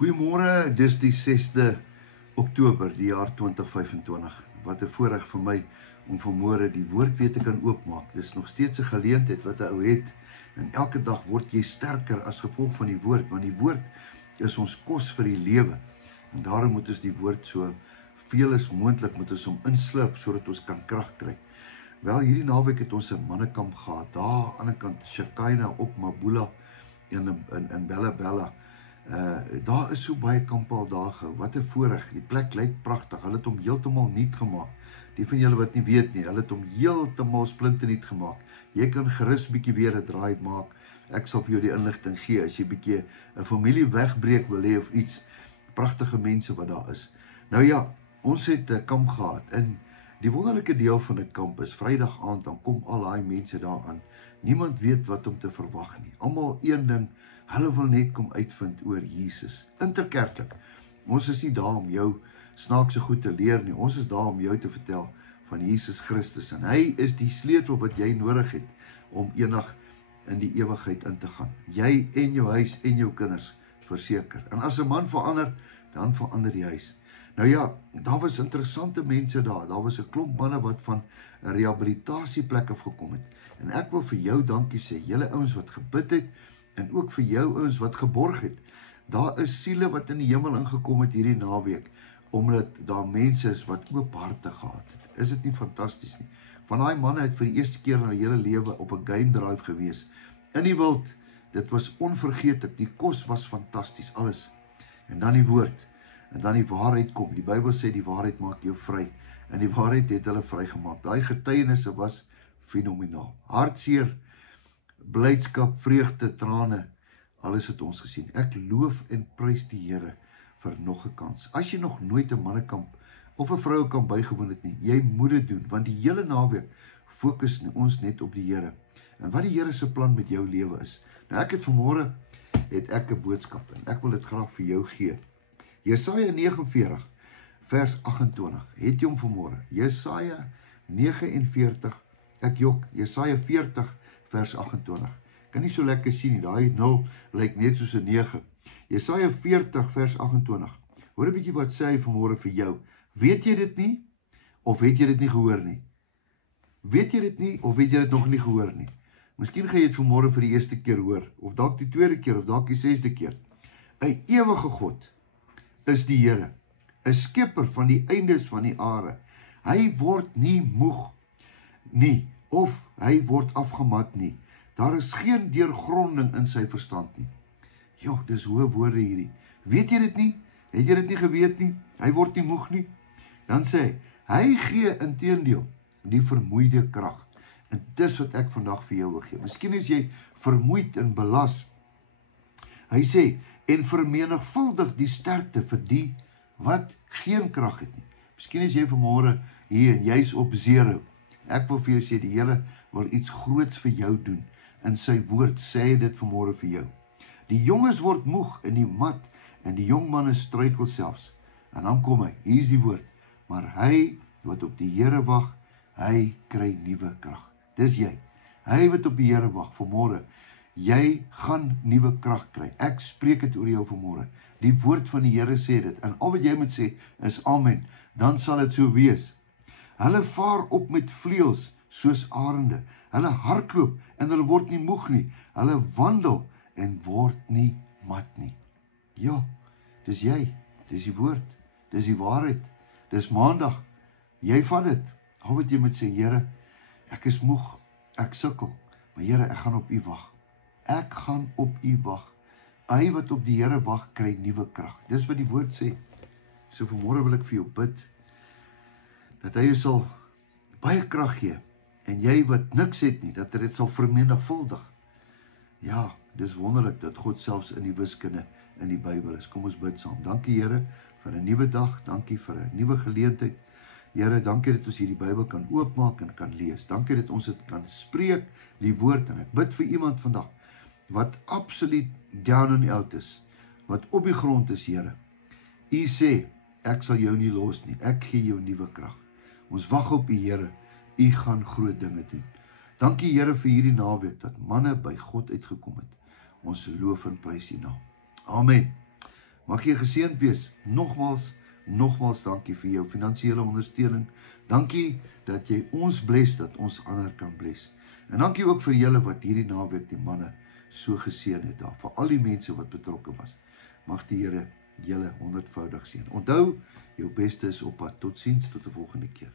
Goeiemôre, dis die 6de Oktober, die jaar 2025. Wat 'n voorreg vir my om vanmôre die woord weer te kan oopmaak. Dis nog steeds 'n geleentheid wat 'n ou het. En elke dag word jy sterker as gevolg van die woord, want die woord is ons kos vir die lewe. En daarom moet ons die woord so veel as moontlik moet ons hom inslurp sodat ons kan krag kry. Wel, hierdie naweek het ons 'n mannekamp gehad. Daar aan die ander kant Shekinah op Mabula in Bella Bella. Daar is so baie kampe al daar gehou. Wat 'n voorreg. Die plek lyk pragtig. Hulle het hom heeltemal nuut gemaak. Die van julle wat nie weet nie, hulle het hom heeltemal splinternuut gemaak. Jy kan gerus bietjie weer 'n draai maak. Ek sal vir jou die inligting gee as jy bietjie 'n familie wegbreek wil hê of iets. Pragtige mense wat daar is. Nou ja, ons het 'n kamp gehad. En die wonderlike deel van 'n kamp is Vrydag aand dan kom al daai mense daaraan. Niemand weet wat om te verwag nie. Almal een ding, hulle wil net kom uitvind oor Jesus. Interkerklik. Ons is nie daar om jou snaakse goed te leer nie. Ons is daar om jou te vertel van Jesus Christus. En hy is die sleutel wat jy nodig het om eendag in die ewigheid in te gaan. Jy en jou huis en jou kinders verseker. En as 'n man verander, dan verander die huis. Nou ja, daar was interessante mense daar. Daar was 'n klomp manne wat van 'n rehabilitasieplekke gekom het. En ek wil vir jou dankie sê, julle ouens wat gebid het en ook vir jou ouens wat geborg het. Daar is siele wat in die hemel ingekom het hierdie naweek omdat daar mense is wat oop harte gehad het. Is dit nie fantasties nie? Van daai manne het vir die eerste keer in hulle hele lewe op 'n game drive gewees. In die wild, dit was onvergeetlik. Die kos was fantasties, alles. En dan die woord. En dan die waarheid kom. Die Bybel sê die waarheid maak jou vry. En die waarheid het hulle vrygemaak. Daai getuienisse was fenomenaal. Hartseer, blydskap, vreugde, trane, alles het ons gesien. Ek loof en prys die Here vir nog 'n kans. As jy nog nooit 'n mannekamp of 'n vrouekamp bygewoon het nie, jy moet dit doen, want die hele naweek fokus ons net op die Here. En wat die Here se plan met jou lewe is. Nou ek het vanmôre 'n boodskap en ek wil dit graag vir jou gee. Jesaja 49 vers 28. Het jy hom vanmôre? Jesaja 49, Jesaja 40 vers 28. Kan nie so lekker sien nie. Daai 0 lyk net soos 'n 9. Jesaja 40 vers 28. Hoor 'n bietjie wat sê hy vanmôre vir jou. Weet jy dit nie of het jy dit nie gehoor nie? Weet jy dit nie of het jy dit nog nie gehoor nie? Miskien gaan jy dit vanmôre vir die eerste keer hoor, of dalk die tweede keer of dalk die 6de keer. 'n Ewige God is die Here, 'n skepper van die eindes van die aarde. Hy word nie moeg nie, of hy word afgemat nie. Daar is geen deurgronding in sy verstand nie. Jo, dis hoë woorde hierdie. Weet jy dit nie? Het jy dit nie geweet nie? Hy word nie moeg nie. Dan sê hy gee inteendeel die vermoeide krag. En dis wat ek vandag vir jou wil gee. Miskien is jy vermoeid en belas. Hy sê, en vermenigvuldig die sterkte vir die wat geen krag het nie. Miskien is jy vanmôre hier en jy's op 0. Ek wil vir jou sê, die Here wil iets groots vir jou doen. In sy woord sê hy dit vanmôre vir jou. Die jonges word moeg en die mat en die jong manne struikel selfs. En dan kom hy, hier is die woord. Maar hy wat op die Here wag, hy kry nuwe krag. Dis jy. Hy wat op die Here wag vanmôre. Jy gaan nuwe krag kry. Ek spreek dit oor jou vanmôre. Die woord van die Here sê dit. En al wat jy moet sê is amen. Dan sal dit so wees. Hulle vaar op met vleuels soos arende. Hulle hardloop en hulle word nie moeg nie. Hulle wandel en word nie mat nie. Ja, dis jy. Dis die woord. Dis die waarheid. Dis maandag. Jy vat dit. Al wat jy moet sê, Here, ek is moeg. Ek sukkel. Maar Here, ek gaan op U wag. Ek gaan op U wag. Hy wat op die Here wag, kry nuwe krag. Dis wat die woord sê. So vanmôre wil ek vir jou bid, dat hy jou sal baie krag gee, en jy wat niks het nie, dat hy dit sal vermenigvuldig. Ja, dis wonderlik, dat God selfs in die wiskunde, in die Bybel is. Kom ons bid saam. Dankie Here, vir 'n nuwe dag, dankie vir 'n nuwe geleentheid. Here, dankie dat ons hierdie Bybel kan oopmaak en kan lees. Dankie dat ons dit kan spreek, die woord, en ek bid vir iemand vandag, wat absoluut down and out is, wat op die grond is, Here. U sê, ek sal jou nie los nie, ek gee jou nuwe krag. Ons wag op U, Here, U gaan groot dinge doen. Dankie Here vir hierdie naweek, dat manne by God uitgekom het. Ons loof en prys U naam. Amen. Mag jy geseënd wees. Nogmaals dankie vir jou finansiële ondersteuning. Dankie dat jy ons bless, dat ons ander kan bless. En dankie ook vir julle wat hierdie naweek die manne so geseën het daar, vir al die mense wat betrokke was. Mag die Here julle 100voudig seën. Onthou, jou beste is op pad. Totsiens, tot 'n volgende keer.